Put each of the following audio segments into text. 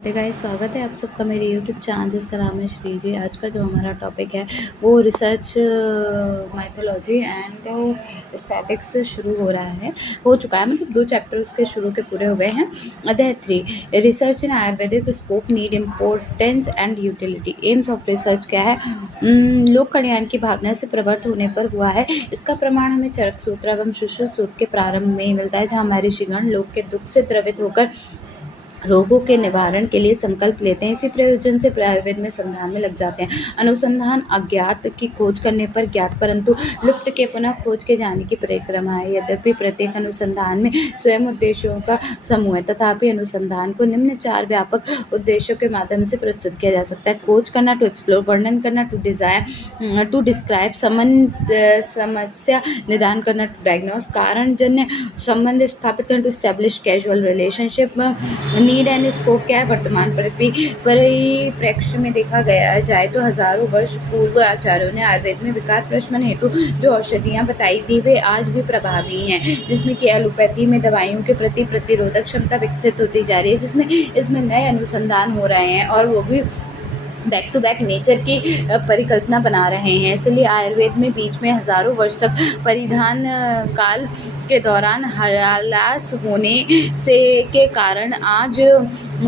Guys, स्वागत है आप सबका मेरे यूट्यूब चैनल जिसका नाम है श्री जी। आज का जो हमारा टॉपिक है वो रिसर्च माइथोलॉजी एंड स्टैटिक्स शुरू हो चुका है। मतलब 2 चैप्टर उसके शुरू के पूरे हो गए हैं। अध्याय 3 research in Ayurvedic scope, need, importance and utility. AIIMS of research क्या है? लोक कल्याण की भावना से प्रवृत्त होने पर हुआ है। इसका प्रमाण हमें चरक सूत्र एवं सुश्रुत सूत्र के प्रारंभ में ही मिलता है, जहाँ हमारे ऋषिगण लोक के दुख से द्रवित होकर रोगों के निवारण के लिए संकल्प लेते हैं। इसी प्रयोजन से आयुर्वेद में संधान में लग जाते हैं। अनुसंधान अज्ञात की खोज करने पर ज्ञात परंतु लुप्त के पुनः खोज के जाने की परिक्रमा है। यद्यपि प्रत्येक अनुसंधान में स्वयं उद्देश्यों का समूह है, तथापि अनुसंधान को निम्न 4 व्यापक उद्देश्यों के माध्यम से प्रस्तुत किया जा सकता है: खोज करना, टू एक्सप्लोर, वर्णन करना, टू डिजायर, टू डिस्क्राइब, समस्या निदान करना, टू डायग्नोस, कारण जन्य संबंध स्थापित करना, to establish casual relationship. Need and scope क्या है? वर्तमान परिप्रेक्ष्य में देखा गया जाए तो हजारों वर्ष पूर्व आचार्यों ने आयुर्वेद में विकार प्रशमन हेतु जो औषधियाँ बताई थी वे आज भी प्रभावी हैं, जिसमें कि एलोपैथी में दवाइयों के प्रति प्रतिरोधक क्षमता विकसित होती जा रही है, जिसमें इसमें नए अनुसंधान हो रहे हैं और वो भी बैक टू बैक नेचर की परिकल्पना बना रहे हैं। इसलिए आयुर्वेद में बीच में हजारों वर्ष तक परिधान काल के दौरान ह्रास होने से के कारण आज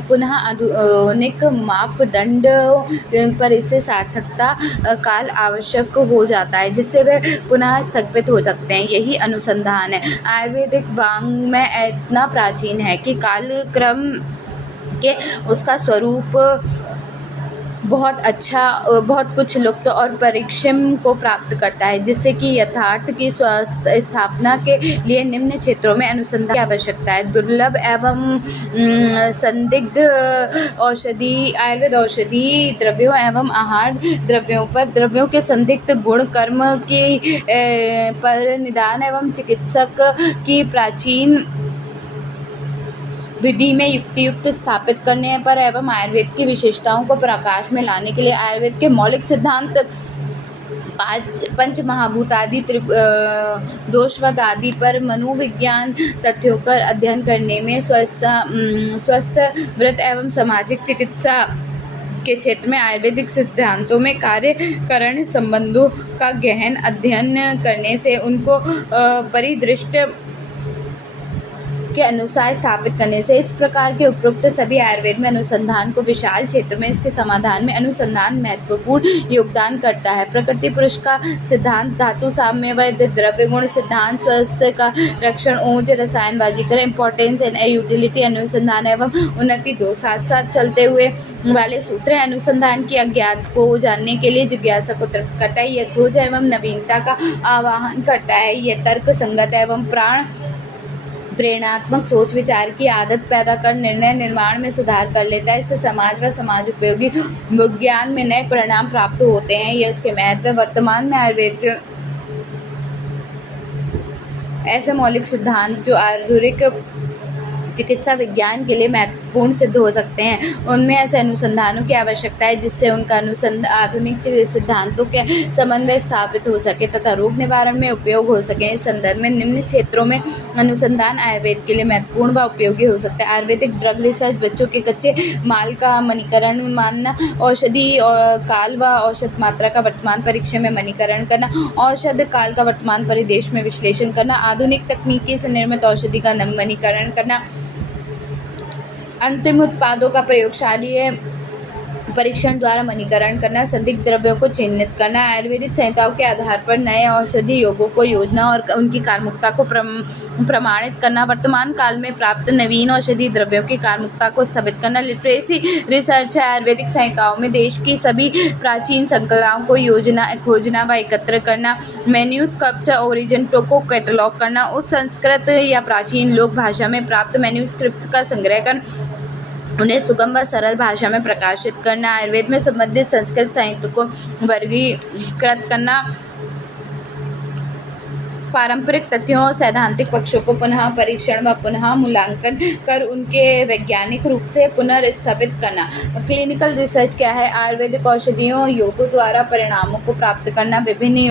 पुनः आधुनिक मापदंड पर इसे सार्थकता काल आवश्यक हो जाता है, जिससे वे पुनः स्थगित हो सकते हैं। यही अनुसंधान है। आयुर्वेदिक वाङ्मय इतना प्राचीन है कि कालक्रम के उसका स्वरूप बहुत कुछ लुप्त और परिश्रम को प्राप्त करता है, जिससे कि यथार्थ की स्थापना के लिए निम्न क्षेत्रों में अनुसंधान की आवश्यकता है। दुर्लभ एवं संदिग्ध आयुर्वेद औषधि द्रव्यों एवं आहार द्रव्यों के संदिग्ध गुण कर्म की पर निदान एवं चिकित्सक की प्राचीन विधि में युक्त स्थापित करने पर एवं आयुर्वेद की विशेषताओं को प्रकाश में लाने के लिए आयुर्वेद के मौलिक सिद्धांत पंच महाभूत आदि दोषवद आदि पर मनोविज्ञान तथ्यों का अध्ययन करने में स्वस्थ व्रत एवं सामाजिक चिकित्सा के क्षेत्र में आयुर्वेदिक सिद्धांतों में कार्यकरण संबंधों का गहन अध्ययन करने से उनको परिदृष्ट के अनुसार स्थापित करने से इस प्रकार के उपरोक्त सभी आयुर्वेद में अनुसंधान को विशाल क्षेत्र में इसके समाधान में अनुसंधान महत्वपूर्ण योगदान करता है। प्रकृति पुरुष का सिद्धांत, धातु साम्यवाद, द्रव्य गुण सिद्धांत, स्वास्थ्य का रक्षण, ऊर्ज, रसायन वर्गीकरण, इंपॉर्टेंस एंड यूटिलिटी, अनुसंधान एवं उन्नति दो साथ साथ चलते हुए वाले सूत्र है। अनुसंधान की अज्ञात को जानने के लिए जिज्ञासा को तृप्त करता है। यह खोज एवं नवीनता का आह्वान करता है। यह तर्क संगत एवं प्रेरणात्मक सोच विचार की आदत पैदा कर निर्णय निर्माण में सुधार कर लेता है। इससे समाज व समाज उपयोगी विज्ञान में नए परिणाम प्राप्त होते हैं। यह इसके महत्व है। वर्तमान में आयुर्वेद के ऐसे मौलिक सिद्धांत जो आधुनिक चिकित्सा विज्ञान के लिए महत्वपूर्ण सिद्ध हो सकते हैं, उनमें ऐसे अनुसंधानों की आवश्यकता है जिससे उनका आधुनिक सिद्धांतों के समन्वय स्थापित हो सके तथा रोग निवारण में उपयोग हो सके। इस संदर्भ में निम्न क्षेत्रों में अनुसंधान आयुर्वेद के लिए महत्वपूर्ण व उपयोगी हो सकता है। आयुर्वेदिक ड्रग रिसर्च, बच्चों के कच्चे माल का मणिकरण मानना, औषधि काल व औषध मात्रा का वर्तमान परीक्षण में मणिकरण करना, औषध काल का वर्तमान परिदेश में विश्लेषण करना, आधुनिक तकनीकी से निर्मित औषधि का मणिकरण करना, अंतिम उत्पादों का प्रयोगशालीय परीक्षण द्वारा मणिकरण करना, संदिग्ध द्रव्यों को चिन्हित करना, आयुर्वेदिक संहिताओं के आधार पर नए औषधि योगों को योजना और उनकी कार्मुकता को प्रमाणित करना, वर्तमान काल में प्राप्त नवीन औषधि द्रव्यों की कार्मुकता को स्थापित करना। लिटरेसी रिसर्च है। आयुर्वेदिक संहिताओं में देश की सभी प्राचीन संकलाओं को खोजना व एकत्र करना, मैन्यूस्क्रिप्ट ओरिजिन को कैटलॉग करना, उस संस्कृत या प्राचीन लोक भाषा में प्राप्त मैन्यूस्क्रिप्ट का संग्रह कर उन्हें सुगम व सरल भाषा में प्रकाशित करना, आयुर्वेद में संबंधित संस्कृत साहित्य को वर्गीकृत करना, पारंपरिक तथ्यों और सैद्धांतिक पक्षों को पुनः परीक्षण व पुनः मूल्यांकन कर उनके वैज्ञानिक रूप से पुनर्स्थापित करना। क्लिनिकल रिसर्च क्या है? आयुर्वेदिक औषधियों योगों द्वारा परिणामों को प्राप्त करना, विभिन्न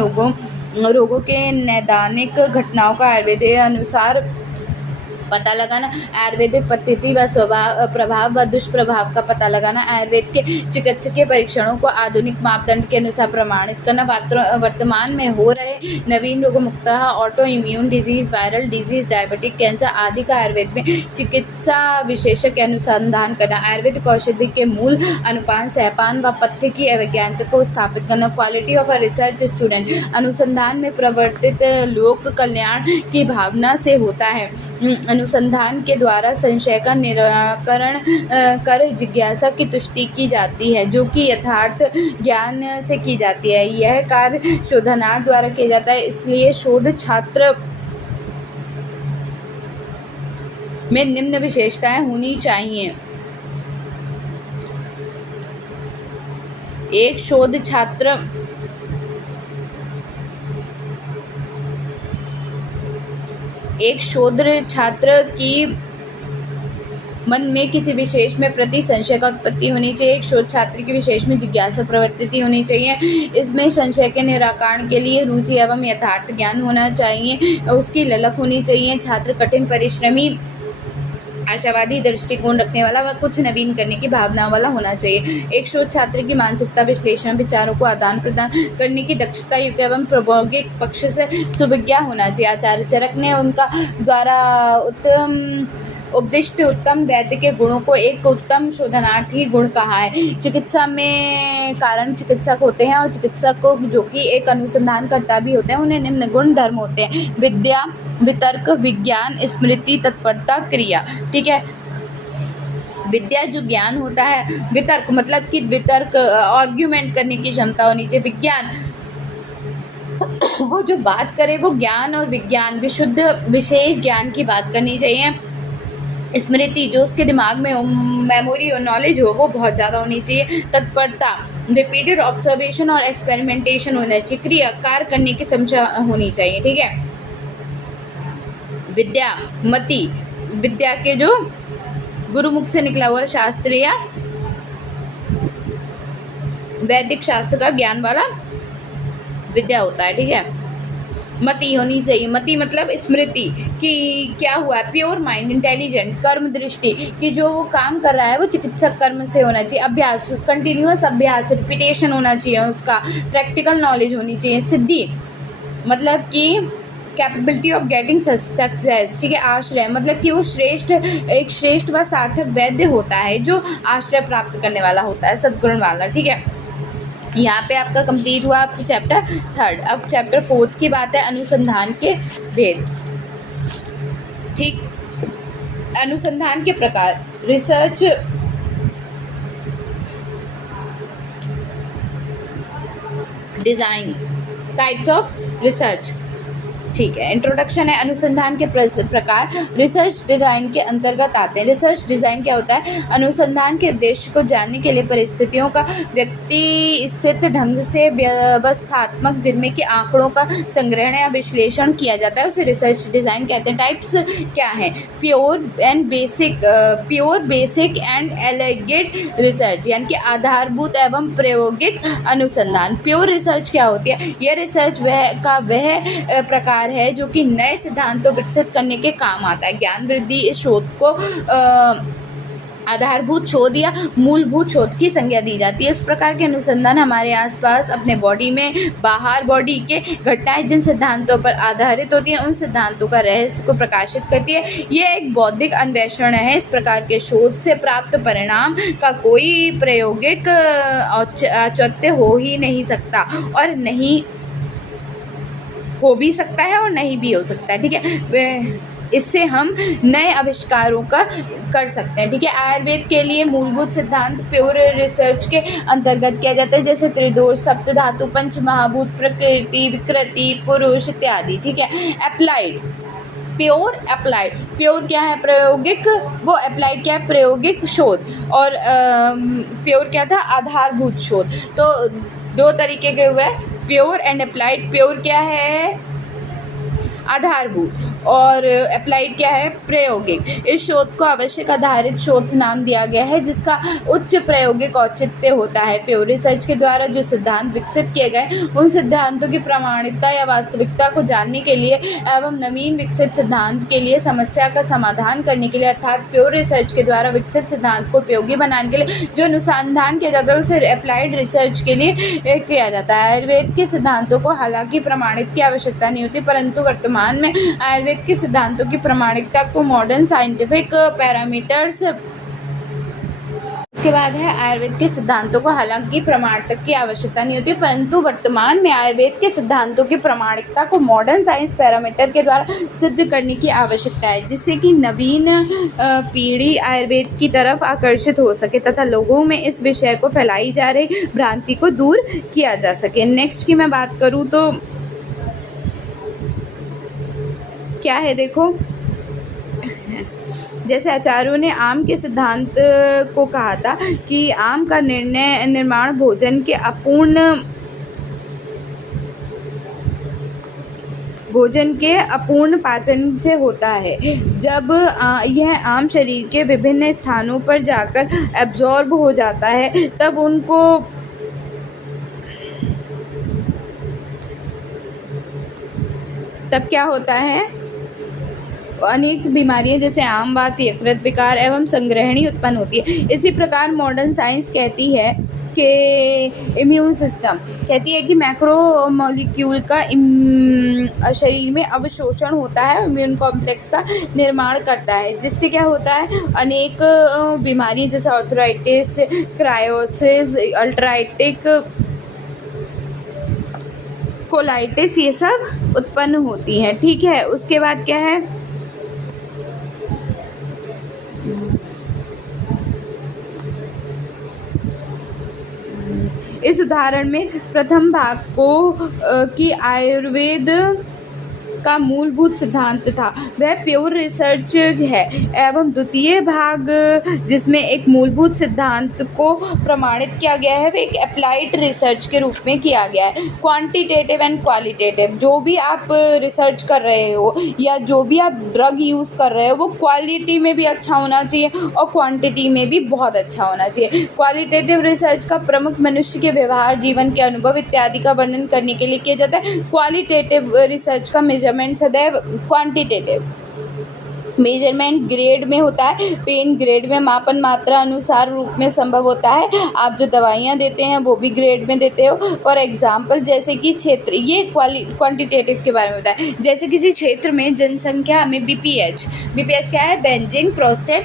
रोगों के नैदानिक घटनाओं का आयुर्वेद अनुसार पता लगाना, आयुर्वेदिक पद्धति व स्वभाव प्रभाव व दुष्प्रभाव का पता लगाना, आयुर्वेद के चिकित्सकीय परीक्षणों को आधुनिक मापदंड के अनुसार प्रमाणित करना, वर्तमान में हो रहे नवीन रोगों मुख्यतः auto immune disease, viral disease, diabetic, cancer आदि का आयुर्वेद में चिकित्सा विशेषज्ञ अनुसंधान करना, आयुर्वेदिक औषधि के मूल अनुपान, सहपान व पथ्य की वैज्ञानिकता को स्थापित करना, quality of a research student अनुसंधान में प्रवर्तित लोक कल्याण की भावना से होता है। अनुसंधान के द्वारा संशय का निराकरण कर जिज्ञासा की तुष्टि की जाती है, जो कि यथार्थ ज्ञान से की जाती है। यह कार्य शोधार्थी द्वारा किया जाता है, इसलिए शोध छात्र में निम्न विशेषताएं होनी चाहिए। एक शोध छात्र की मन में किसी विशेष में प्रति संशय का उत्पत्ति होनी चाहिए। एक शोध छात्र की विशेष में जिज्ञासा प्रवृत्ति होनी चाहिए। इसमें संशय के निराकरण के लिए रुचि एवं यथार्थ ज्ञान होना चाहिए, उसकी ललक होनी चाहिए। छात्र कठिन परिश्रमी, आशावादी दृष्टिकोण रखने वाला व कुछ नवीन करने की भावना वाला होना चाहिए। एक शोध छात्र की मानसिकता, विश्लेषण, विचारों को आदान प्रदान करने की दक्षता युक्त एवं प्रायोगिक पक्ष से सुविज्ञ होना चाहिए। आचार्य चरक ने उनका द्वारा उपदिष्ट उत्तम वैद्य के गुणों को एक उत्तम शोधार्थी गुण कहा है। चिकित्सा में कारण चिकित्सक होते हैं और चिकित्सक को जो कि एक अनुसंधानकर्ता भी होते हैं, उन्हें निम्न गुण धर्म होते हैं: विद्या, वितर्क, विज्ञान, स्मृति, तत्परता, क्रिया। ठीक है, विद्या जो ज्ञान होता है, वितर्क मतलब कि वितर्क आर्ग्यूमेंट करने की क्षमता होनी चाहिए, विज्ञान वो जो बात करे वो ज्ञान और विज्ञान विशुद्ध विशेष ज्ञान की बात करनी चाहिए। स्मृति जो उसके दिमाग में मेमोरी और नॉलेज हो वो बहुत ज़्यादा होनी चाहिए। तत्परता रिपीटेड ऑब्जर्वेशन और एक्सपेरिमेंटेशन होना चाहिए। क्रिया कार्य करने की क्षमता होनी चाहिए। ठीक है, विद्या मति विद्या के जो गुरुमुख से निकला हुआ शास्त्र या वैदिक शास्त्र का ज्ञान वाला विद्या होता है। ठीक है, मति होनी चाहिए। मति मतलब स्मृति कि क्या हुआ है, प्योर माइंड, इंटेलिजेंट, कर्म दृष्टि कि जो वो काम कर रहा है वो चिकित्सक कर्म से होना चाहिए। अभ्यास कंटिन्यूअस अभ्यास, रिपीटेशन होना चाहिए उसका। प्रैक्टिकल नॉलेज होनी चाहिए। सिद्धि मतलब कि कैपेबिलिटी ऑफ गेटिंग सक्सेस। ठीक है, आश्रय मतलब कि वो एक श्रेष्ठ व सार्थक वैद्य होता है जो आश्रय प्राप्त करने वाला होता है, सद्गुण वाला। ठीक है, यहाँ पे आपका कंप्लीट हुआ आपका चैप्टर 3। अब चैप्टर 4 की बात है, अनुसंधान के भेद। ठीक, अनुसंधान के प्रकार, research design, types of research. ठीक है, इंट्रोडक्शन है। अनुसंधान के प्रकार रिसर्च डिज़ाइन के अंतर्गत आते हैं। रिसर्च डिज़ाइन क्या होता है? अनुसंधान के उद्देश्य को जानने के लिए परिस्थितियों का व्यक्ति स्थित ढंग से व्यवस्थात्मक, जिनमें कि आंकड़ों का संग्रहण या विश्लेषण किया जाता है, उसे रिसर्च डिज़ाइन कहते हैं। टाइप्स क्या हैं? Pure basic and elegant research, यानी कि आधारभूत एवं प्रायोगिक अनुसंधान। प्योर रिसर्च क्या होती है? यह रिसर्च वह प्रकार है जो कि नए सिद्धांतों विकसित करने के काम आता है। ज्ञान वृद्धि इस शोध को आधारभूत शोध या मूलभूत शोध की संज्ञा दी जाती है। इस प्रकार के अनुसंधान हमारे आसपास, अपने बॉडी में, बाहर बॉडी के घटनाएं जिन सिद्धांतों पर आधारित होती हैं, उन सिद्धांतों का रहस्य को प्रकाशित करती है। यह एक बौद्धिक अन्वेषण है। इस प्रकार के शोध से प्राप्त परिणाम का कोई प्रायोगिक औचित्य हो ही नहीं सकता, और नहीं हो भी सकता है और नहीं भी हो सकता है। ठीक है, इससे हम नए आविष्कारों का कर सकते हैं। ठीक है, आयुर्वेद के लिए मूलभूत सिद्धांत प्योर रिसर्च के अंतर्गत किया जाता है, जैसे त्रिदोष, सप्तधातु, पंच महाभूत, प्रकृति, विकृति, पुरुष इत्यादि। ठीक है, अप्लाइड प्योर क्या है? प्रायोगिक। वो अप्लाइड क्या है? प्रायोगिक शोध। और प्योर क्या था? आधारभूत शोध। तो दो तरीके के हुए, प्योर एंड अप्लाइड। प्योर क्या है? आधारभूत, और अप्लाइड क्या है, प्रायोगिक। इस शोध को आवश्यक आधारित शोध नाम दिया गया है जिसका उच्च प्रायोगिक औचित्य होता है। प्योर रिसर्च के द्वारा जो सिद्धांत विकसित किए गए उन सिद्धांतों की प्रामाणिकता या वास्तविकता को जानने के लिए एवं नवीन विकसित सिद्धांत के लिए समस्या का समाधान करने के लिए अर्थात प्योर रिसर्च के द्वारा विकसित सिद्धांत को उपयोगी बनाने के लिए जो अनुसंधान किया जाता है उसे अप्लाइड रिसर्च के लिए किया जाता है। आयुर्वेद के सिद्धांतों को हालांकि प्रमाणित की आवश्यकता नहीं होती, परंतु वर्तमान में आयुर्वेद के सिद्धांतों की प्रामाणिकता को मॉडर्न साइंटिफिक पैरामीटर्स। इसके बाद है आयुर्वेद के सिद्धांतों को हालांकि प्रमाणित की आवश्यकता नहीं होती, परंतु वर्तमान में आयुर्वेद के सिद्धांतों की प्रामाणिकता को मॉडर्न साइंस पैरामीटर के द्वारा सिद्ध करने की आवश्यकता है जिससे कि नवीन पीढ़ी आयुर्वेद की तरफ आकर्षित हो सके तथा लोगों में इस विषय को फैलाई जा रही भ्रांति को दूर किया जा सके। नेक्स्ट की मैं बात करूँ तो क्या है, देखो जैसे आचार्यों ने आम के सिद्धांत को कहा था कि आम का निर्माण भोजन के अपूर्ण पाचन से होता है। जब यह आम शरीर के विभिन्न स्थानों पर जाकर एब्जॉर्ब हो जाता है तब क्या होता है, अनेक बीमारियां जैसे आम वात, यकृत विकार एवं संग्रहणी उत्पन्न होती है। इसी प्रकार मॉडर्न साइंस कहती है कि इम्यून सिस्टम कहती है कि मैक्रो मॉलिक्यूल का शरीर में अवशोषण होता है, इम्यून कॉम्प्लेक्स का निर्माण करता है जिससे क्या होता है, अनेक बीमारियां जैसे आर्थराइटिस, क्रायोसिस, अल्ट्राइटिक कोलाइटिस ये सब उत्पन्न होती हैं। ठीक है, उसके बाद क्या है, इस उदाहरण में प्रथम भाग को कि आयुर्वेद का मूलभूत सिद्धांत था वह प्योर रिसर्च है एवं द्वितीय भाग जिसमें एक मूलभूत सिद्धांत को प्रमाणित किया गया है वह एक अप्लाइड रिसर्च के रूप में किया गया है। क्वांटिटेटिव एंड क्वालिटेटिव, जो भी आप रिसर्च कर रहे हो या जो भी आप ड्रग यूज़ कर रहे हो वो क्वालिटी में भी अच्छा होना चाहिए और क्वांटिटी में भी बहुत अच्छा होना चाहिए। क्वालिटेटिव रिसर्च का प्रमुख मनुष्य के व्यवहार, जीवन के अनुभव इत्यादि का वर्णन करने के लिए किया जाता है। क्वालिटेटिव रिसर्च का मेजरमेंट सदैव क्वांटिटेटिव मेजरमेंट ग्रेड में होता है, पेन ग्रेड में, मापन मात्रा अनुसार रूप में संभव होता है। आप जो दवाइयाँ देते हैं वो भी ग्रेड में देते हो। फॉर एग्जांपल जैसे कि क्षेत्र, ये क्वांटिटेटिव के बारे में होता है। जैसे किसी क्षेत्र में जनसंख्या में बीपीएच क्या है, बेंजिंग प्रोस्टेट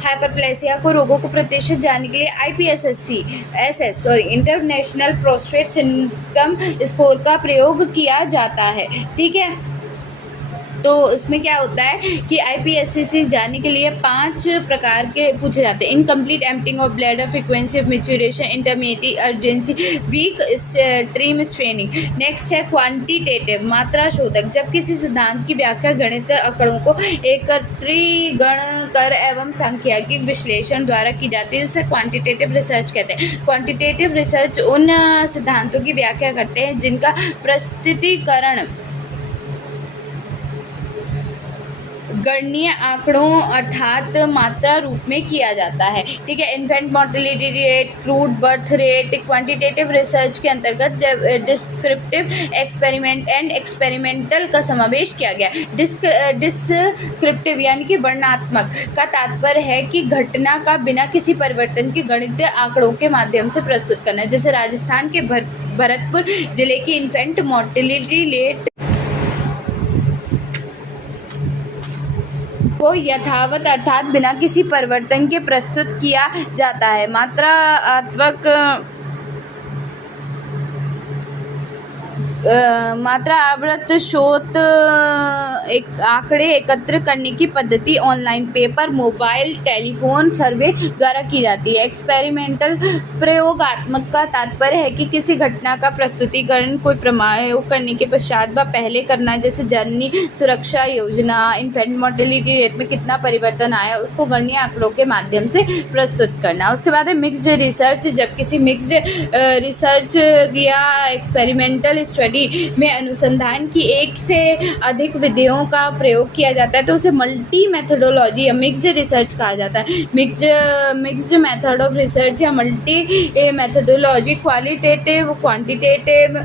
हाइपरप्लेसिया को रोगों को प्रतिशत जानने के लिए IPSS international prostate syndrome score का प्रयोग किया जाता है। ठीक है, तो इसमें क्या होता है कि IPSS जानने के लिए 5 प्रकार के पूछे जाते हैं। Incomplete emptying of bladder, frequency of maturation, intermediate, urgency, weak stream straining. Next है क्वांटिटेटिव मात्रा शोधक, जब किसी सिद्धांत की व्याख्या गणित आंकड़ों को एकत्रीकरण कर एवं सांख्यिकीय विश्लेषण द्वारा की जाती है उसे क्वांटिटेटिव रिसर्च कहते हैं। क्वांटिटेटिव रिसर्च उन सिद्धांतों की व्याख्या करते हैं जिनका प्रस्तुतिकरण गणनीय आंकड़ों अर्थात मात्रा रूप में किया जाता है। ठीक है, infant mortality rate, crude birth rate. Quantitative research के अंतर्गत डिस्क्रिप्टिव एक्सपेरिमेंट एंड एक्सपेरिमेंटल का समावेश किया गया। डिस्क्रिप्टिव यानी कि वर्णनात्मक का तात्पर्य है कि घटना का बिना किसी परिवर्तन के गणितीय आंकड़ों के माध्यम से प्रस्तुत करना। जैसे राजस्थान के भरतपुर जिले की इन्फेंट मोर्टेलिटी रेट को यथावत अर्थात बिना किसी परिवर्तन के प्रस्तुत किया जाता है। मात्रा आवृत शोध एक आंकड़े एकत्र करने की पद्धति ऑनलाइन, पेपर, मोबाइल, टेलीफोन सर्वे द्वारा की जाती है। एक्सपेरिमेंटल प्रयोगात्मक का तात्पर्य है कि किसी घटना का प्रस्तुतिकरण कोई प्रयोग करने के पश्चात व पहले करना, जैसे जननी सुरक्षा योजना, इन्फेंट मोर्टेलिटी रेट में कितना परिवर्तन आया उसको गणनीय आंकड़ों के माध्यम से प्रस्तुत करना। उसके बाद है मिक्स्ड रिसर्च, जब किसी मिक्स्ड रिसर्च या एक्सपेरिमेंटल स्टडी विधि में अनुसंधान की एक से अधिक विधियों का प्रयोग किया जाता है तो उसे मल्टी मेथडोलॉजी या मिक्स्ड रिसर्च कहा जाता है। मिक्स्ड मेथड ऑफ रिसर्च या मल्टी मेथडोलॉजी क्वालिटेटिव क्वांटिटेटिव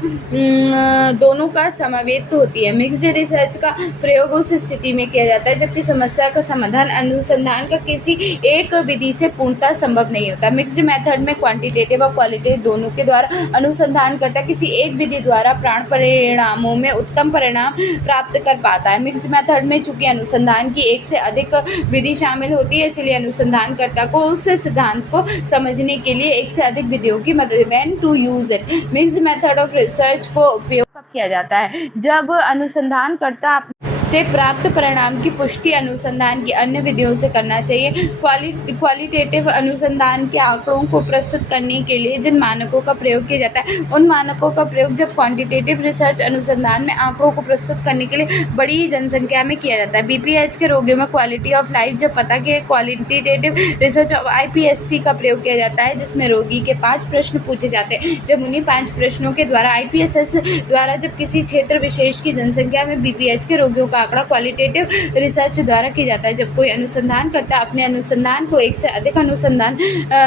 दोनों का समावेश होती है। मिक्स्ड रिसर्च का प्रयोग उस स्थिति में किया जाता है जबकि समस्या का समाधान अनुसंधान का किसी एक विधि से पूर्णतः संभव नहीं होता। मिक्स्ड मेथड में क्वांटिटेटिव और क्वालिटेटिव दोनों के द्वारा अनुसंधान करता किसी एक विधि द्वारा प्राण परिणामों में उत्तम परिणाम प्राप्त कर पाता है। मिक्स्ड मेथड में चूंकि अनुसंधान की एक से अधिक विधि शामिल होती है इसलिए अनुसंधानकर्ता को उस सिद्धांत को समझने के लिए एक से अधिक विधियों की मदद when to use it. Mixed method of research को उपयोग कब किया जाता है? जब अनुसंधानकर्ता से प्राप्त परिणाम की पुष्टि अनुसंधान की अन्य विधियों से करना चाहिए। क्वालिटेटिव अनुसंधान के आंकड़ों को प्रस्तुत करने के लिए जिन मानकों का प्रयोग किया जाता है उन मानकों का प्रयोग जब क्वांटिटेटिव रिसर्च अनुसंधान में आंकड़ों को प्रस्तुत करने के लिए बड़ी जनसंख्या में किया जाता है। बीपीएच के रोगियों में क्वालिटी ऑफ लाइफ जब पता कि क्वालिटेटिव रिसर्च ऑफ आईपीएससी का प्रयोग किया जाता है जिसमें रोगी के 5 प्रश्न पूछे जाते हैं। जब उन्हीं 5 प्रश्नों के द्वारा आईपीएसएस द्वारा जब किसी क्षेत्र विशेष की जनसंख्या में बीपीएच के रोगियों का आंकड़ा क्वालिटेटिव रिसर्च द्वारा किया जाता है। जब कोई अनुसंधान करता अपने अनुसंधान को एक से अधिक अनुसंधान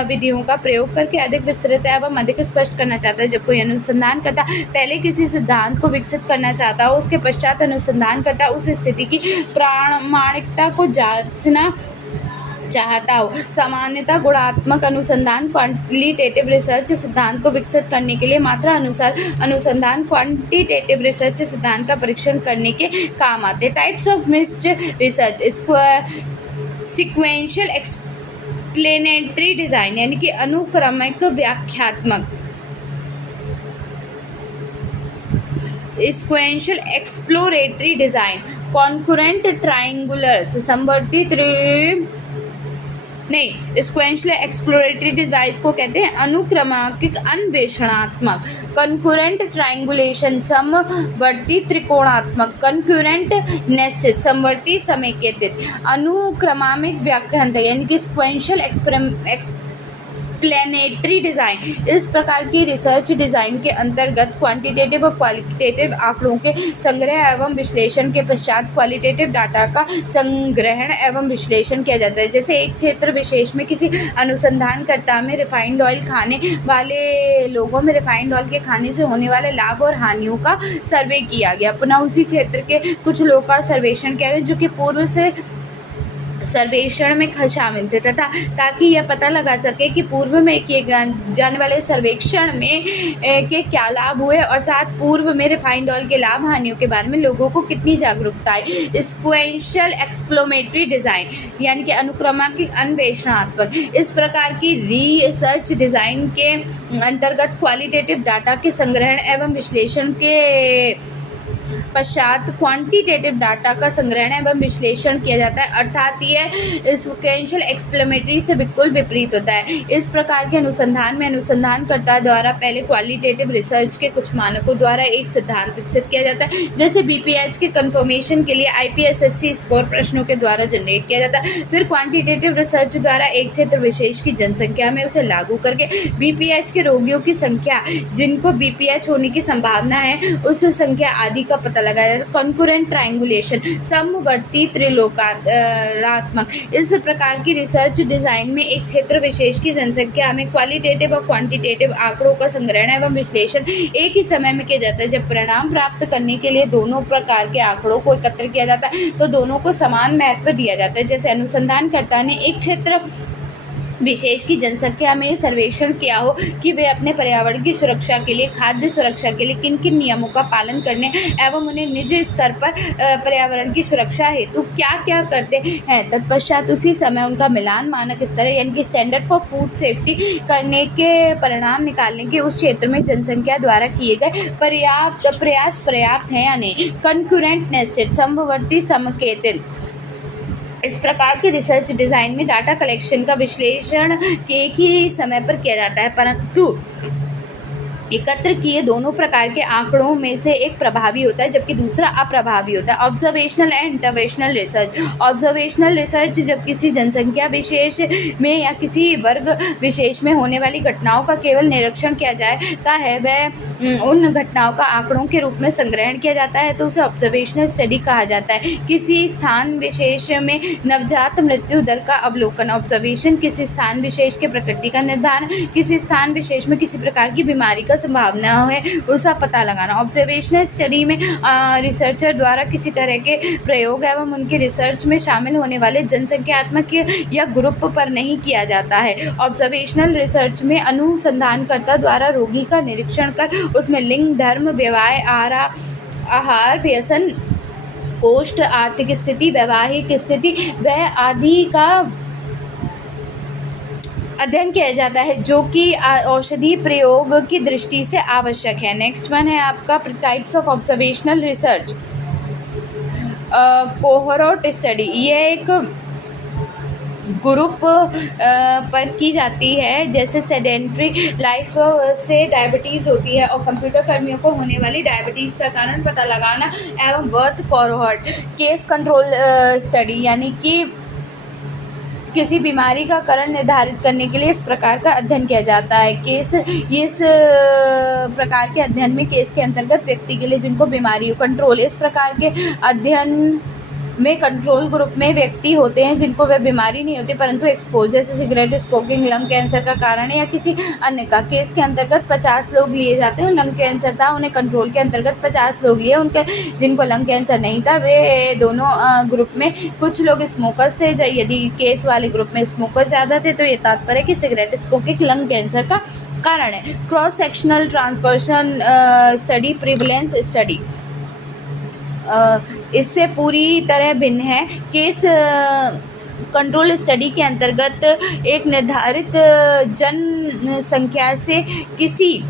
विधियों का प्रयोग करके अधिक विस्तृत एवं अधिक स्पष्ट करना चाहता है। जब कोई अनुसंधान करता पहले किसी सिद्धांत को विकसित करना चाहता हो उसके पश्चात अनुसंधान करता उस स्थिति की प्रामाणिकता को जांचना चाहता हो। सामान्यतः गुणात्मक अनुसंधान क्वालिटेटिव रिसर्च सिद्धांत को विकसित करने के लिए मात्रा अनुसार अनुसंधान क्वांटिटेटिव रिसर्च सिद्धांत का परीक्षण करने के काम आते। Types of mixed research sequential explanatory design यानी कि अनुक्रमिक व्याख्यात्मक, sequential exploratory design, concurrent triangular समवर्ती सिक्वेंशियल एक्सप्लोरेटरी डिवाइस को कहते हैं अनुक्रमिक अन्वेषणात्मक, कंकरेंट ट्रायंगुलेशन समवर्ती त्रिकोणात्मक, कंकरेंट नेस्टेड समवर्ती समेकित, अनुक्रमिक व्याख्यान यानी कि सिक्वेंशियल प्लेनेटरी डिज़ाइन। इस प्रकार की रिसर्च डिज़ाइन के अंतर्गत क्वांटिटेटिव और क्वालिटेटिव आंकड़ों के संग्रह एवं विश्लेषण के पश्चात क्वालिटेटिव डाटा का संग्रहण एवं विश्लेषण किया जाता है। जैसे एक क्षेत्र विशेष में किसी अनुसंधानकर्ता में रिफाइंड ऑयल खाने वाले लोगों में रिफाइंड ऑयल के खाने से होने वाले लाभ और हानियों का सर्वे किया गया। पुनः उसी क्षेत्र के कुछ लोग का सर्वेक्षण किया गया जो कि पूर्व से सर्वेक्षण में शामिल थे तथा ताकि यह पता लगा सके कि पूर्व में किए जाने वाले सर्वेक्षण में के क्या लाभ हुए अर्थात पूर्व में रिफाइंड ऑयल के लाभ हानियों के बारे में लोगों को कितनी जागरूकता है। सिक्वेंशियल एक्सप्लोरेटरी डिज़ाइन यानी कि अनुक्रमिक अन्वेषणात्मक, इस प्रकार की रिसर्च डिज़ाइन के अंतर्गत क्वालिटेटिव डाटा के संग्रहण एवं विश्लेषण के पश्चात क्वांटिटेटिव डाटा का संग्रहण एवं विश्लेषण किया जाता है अर्थात यह सिक्वेंशियल एक्सप्लोरेटरी से बिल्कुल विपरीत होता है। इस प्रकार के अनुसंधान में अनुसंधानकर्ता द्वारा पहले क्वालिटेटिव रिसर्च के कुछ मानकों द्वारा एक सिद्धांत विकसित किया जाता है। जैसे बीपीएच के कंफर्मेशन के लिए आईपीएसएससी स्कोर प्रश्नों के द्वारा जनरेट किया जाता है। फिर क्वांटिटेटिव रिसर्च द्वारा एक क्षेत्र विशेष की जनसंख्या में उसे लागू करके बीपीएच के रोगियों की संख्या जिनको बीपीएच होने की संभावना है उस संख्या आदि का पता लगाया जाता है। कंकरेंट ट्रायंगुलेशन समवर्ती त्रिलोकात्मक, इस प्रकार की रिसर्च डिजाइन में एक क्षेत्र विशेष की जनसंख्या में क्वालिटेटिव और क्वांटिटेटिव आंकड़ों का संग्रहण एवं विश्लेषण एक ही समय में किया जाता है। जब परिणाम प्राप्त करने के लिए दोनों प्रकार के आंकड़ों को एकत्र किया जाता है तो दोनों को समान महत्व दिया जाता है। जैसे अनुसंधानकर्ता ने एक क्षेत्र विशेष की जनसंख्या में सर्वेक्षण किया हो कि वे अपने पर्यावरण की सुरक्षा के लिए, खाद्य सुरक्षा के लिए किन किन नियमों का पालन करने एवं उन्हें निज स्तर पर पर्यावरण की सुरक्षा हेतु क्या क्या करते हैं। तत्पश्चात उसी समय उनका मिलान मानक स्तर यानी कि स्टैंडर्ड फॉर फूड सेफ्टी करने के परिणाम निकालने के उस क्षेत्र में जनसंख्या द्वारा किए गए प्रयास पर्याप्त हैं या नहीं। कंकरेंट नेस्टेड समवर्ती समेकित, इस प्रकार की रिसर्च डिज़ाइन में डाटा कलेक्शन का विश्लेषण एक ही समय पर किया जाता है परंतु एकत्र किए दोनों प्रकार के आंकड़ों में से एक प्रभावी होता है जबकि दूसरा अप्रभावी होता है। Observational and interventional research. Observational research जब किसी जनसंख्या विशेष में या किसी वर्ग विशेष में होने वाली घटनाओं का केवल निरीक्षण किया जाता है, वह उन घटनाओं का आंकड़ों के रूप में संग्रहण किया जाता है तो उसे ऑब्जर्वेशनल स्टडी कहा जाता है। किसी स्थान विशेष में नवजात मृत्यु दर का अवलोकन। ऑब्जर्वेशन किसी स्थान विशेष के प्रकृति का निर्धारण, किसी स्थान विशेष में किसी प्रकार की बीमारी का संभावना है उसका पता लगाना। ऑब्जर्वेशनल स्टडी में रिसर्चर द्वारा किसी तरह के प्रयोग एवं उनकी रिसर्च में शामिल होने वाले जनसंख्यात्मक या ग्रुप पर नहीं किया जाता है। ऑब्जर्वेशनल रिसर्च में अनुसंधानकर्ता द्वारा रोगी का निरीक्षण कर उसमें लिंग, धर्म, व्यवहार, आहार, व्यसन, कोष्ठ, आर्थिक स्थिति, वैवाहिक स्थिति व आदि का अध्ययन किया जाता है जो कि औषधि प्रयोग की दृष्टि से आवश्यक है। नेक्स्ट वन है आपका types of observational research. Cohort study, ये एक ग्रुप पर की जाती है। जैसे सेडेंट्री लाइफ से डायबिटीज़ होती है और कंप्यूटर कर्मियों को होने वाली डायबिटीज़ का कारण पता लगाना एवं birth cohort. Case control study, यानी कि किसी बीमारी का कारण निर्धारित करने के लिए इस प्रकार का अध्ययन किया जाता है। इस प्रकार के अध्ययन में केस के अंतर्गत व्यक्ति के लिए जिनको बीमारी हो। कंट्रोल, इस प्रकार के अध्ययन में कंट्रोल ग्रुप में व्यक्ति होते हैं जिनको वह बीमारी नहीं होती परंतु एक्सपोज, जैसे सिगरेट स्मोकिंग लंग कैंसर का कारण है या किसी अन्य का। केस के अंतर्गत 50 लोग लिए जाते हैं। लंग कैंसर था, उन्हें कंट्रोल के अंतर्गत 50 लोग लिए। उनके जिनको लंग कैंसर नहीं था वे दोनों ग्रुप में कुछ लोग स्मोकर्स थे। यदि केस वाले ग्रुप में स्मोकर्स ज़्यादा थे तो ये तात्पर्य है कि सिगरेट स्मोकिंग लंग कैंसर का कारण है। Cross sectional transversion study, prevalence study इससे पूरी तरह भिन्न है। केस कंट्रोल स्टडी के अंतर्गत एक निर्धारित जनसंख्या से किसी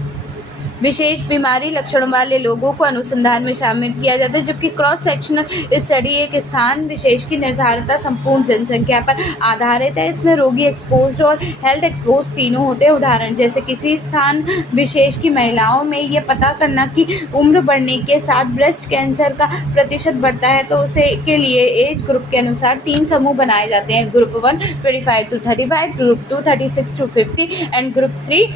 विशेष बीमारी लक्षण वाले लोगों को अनुसंधान में शामिल किया जाता है, जबकि क्रॉस सेक्शनल स्टडी एक स्थान विशेष की निर्धारित संपूर्ण जनसंख्या पर आधारित है। इसमें रोगी एक्सपोज्ड और हेल्थ एक्सपोज तीनों होते हैं। उदाहरण जैसे किसी स्थान विशेष की महिलाओं में यह पता करना कि उम्र बढ़ने के साथ ब्रेस्ट कैंसर का प्रतिशत बढ़ता है तो उसे के लिए एज ग्रुप के अनुसार 3 समूह बनाए जाते हैं। Group 1 25 to 35, group 2 36 to 50 and group 3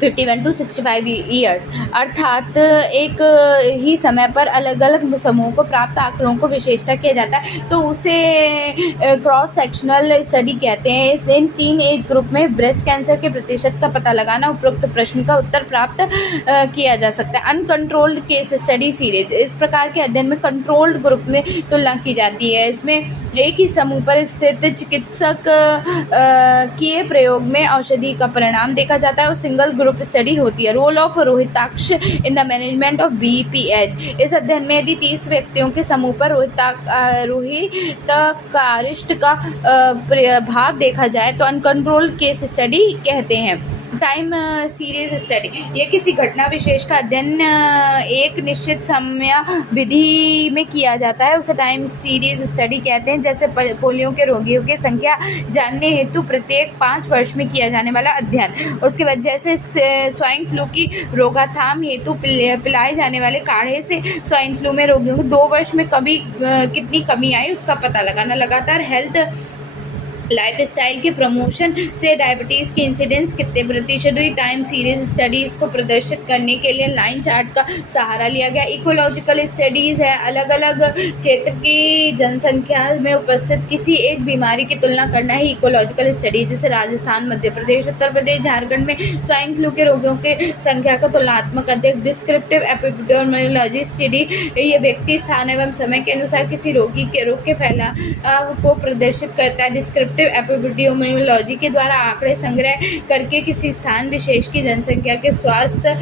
51 to 65 years. अर्थात एक ही समय पर अलग अलग समूह को प्राप्त आंकड़ों को विशेषता किया जाता है तो उसे क्रॉस सेक्शनल स्टडी कहते हैं। इन 3 एज ग्रुप में ब्रेस्ट कैंसर के प्रतिशत का पता लगाना उपरोक्त प्रश्न का उत्तर प्राप्त किया जा सकता है। अनकंट्रोल्ड केस स्टडी सीरीज, इस प्रकार के अध्ययन में कंट्रोल्ड ग्रुप में तुलना की जाती है। इसमें एक ही समूह पर स्थित चिकित्सक किए प्रयोग में औषधि का परिणाम देखा जाता है और सिंगल ग्रुप स्टडी होती है। Role of rohitaksha in the management of BPH, इस अध्ययन में यदि 30 व्यक्तियों के समूह पर रोहितकारिष्ट का प्रभाव देखा जाए तो अनकंट्रोल्ड केस स्टडी कहते हैं। टाइम सीरीज स्टडी, ये किसी घटना विशेष का अध्ययन एक निश्चित समयावधि में किया जाता है उसे टाइम सीरीज स्टडी कहते हैं। जैसे पोलियो के रोगियों की संख्या जानने हेतु प्रत्येक 5 वर्ष में किया जाने वाला अध्ययन। उसके बाद जैसे स्वाइन फ्लू की रोकथाम हेतु पिलाए जाने वाले काढ़े से स्वाइन फ्लू में रोगियों को 2 वर्ष में कितनी कमी आई उसका पता लगाना। लगातार हेल्थ लाइफस्टाइल के प्रमोशन से डायबिटीज़ की इंसिडेंस कितने प्रतिशत हुई। टाइम सीरीज स्टडीज़ को प्रदर्शित करने के लिए लाइन चार्ट का सहारा लिया गया। इकोलॉजिकल स्टडीज़ है, अलग अलग क्षेत्र की जनसंख्या में उपस्थित किसी एक बीमारी की तुलना करना है इकोलॉजिकल स्टडी। जैसे राजस्थान, मध्य प्रदेश, उत्तर प्रदेश, झारखंड में स्वाइन फ्लू के रोगियों की संख्या का तुलनात्मक अध्ययन। डिस्क्रिप्टिव एपिडेमियोलॉजी स्टडी, ये व्यक्ति, स्थान एवं समय के अनुसार किसी रोगी के रोग के फैलाव को प्रदर्शित करता है। डिस्क्रिप्टिव एपिडेमियोलॉजी के द्वारा आंकड़े संग्रह करके किसी स्थान विशेष की जनसंख्या के स्वास्थ्य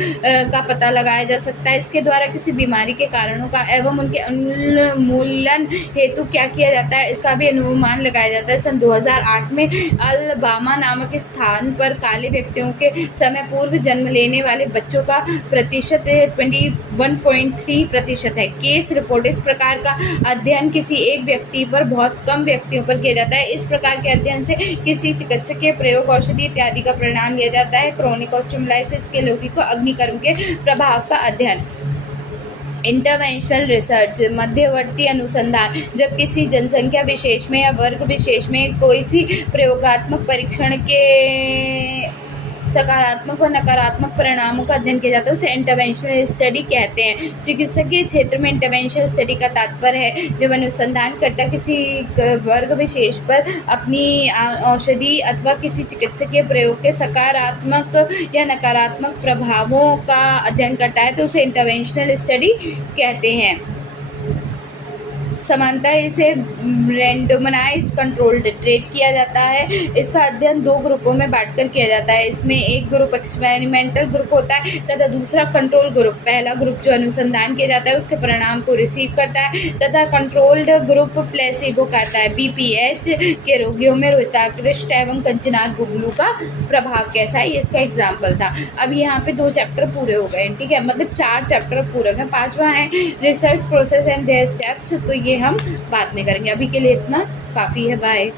का पता लगाया जा सकता है। इसके द्वारा किसी बीमारी के कारणों का एवं उनके उन्मूलन हेतु क्या किया जाता है इसका भी अनुमान लगाया जाता है। सन 2008 में अलबामा नामक स्थान पर काले व्यक्तियों के समय पूर्व जन्म लेने वाले बच्चों का प्रतिशत 21.3% है। केस रिपोर्ट, इस प्रकार का अध्ययन किसी एक व्यक्ति पर बहुत कम व्यक्तियों पर किया जाता है। इस प्रकार के के अध्ययन से किसी चिकित्सकीय प्रयोग, औषधि इत्यादि का परिणाम लिया जाता है। क्रोनिक और स्टिमुलाइसिस के लौकिक अग्निकर्म के प्रभाव का अध्ययन। इंटरवेंशनल रिसर्च, मध्यवर्ती अनुसंधान, जब किसी जनसंख्या विशेष में या वर्ग विशेष में कोई सी प्रयोगात्मक परीक्षण के सकारात्मक व नकारात्मक परिणामों का अध्ययन किया जाता है, उसे इंटरवेंशनल स्टडी कहते हैं। चिकित्सकीय क्षेत्र में इंटरवेंशनल स्टडी का तात्पर्य है जब अनुसंधानकर्ता किसी वर्ग विशेष पर अपनी औषधि अथवा किसी चिकित्सकीय प्रयोग के सकारात्मक या नकारात्मक प्रभावों का अध्ययन करता है तो उसे इंटरवेंशनल स्टडी कहते हैं। समानतः इसे रैंडमाइज्ड कंट्रोल्ड ट्रेड किया जाता है। इसका अध्ययन दो ग्रुपों में बांटकर किया जाता है। इसमें एक ग्रुप एक्सपेरिमेंटल ग्रुप होता है तथा दूसरा कंट्रोल ग्रुप। पहला ग्रुप जो अनुसंधान किया जाता है उसके परिणाम को रिसीव करता है तथा कंट्रोल्ड ग्रुप प्लेसिबो कहता है। BPH के रोगियों में रोहिताकृष्ट एवं कंचनार गुगलू का प्रभाव कैसा है, ये इसका एग्जाम्पल था। अब यहाँ पे 2 चैप्टर पूरे हो गए, ठीक है, मतलब 4 चैप्टर पूरे हो गए। 5वां है research process and there steps, तो ये हम बाद में करेंगे। अभी के लिए इतना काफ़ी है। बाय।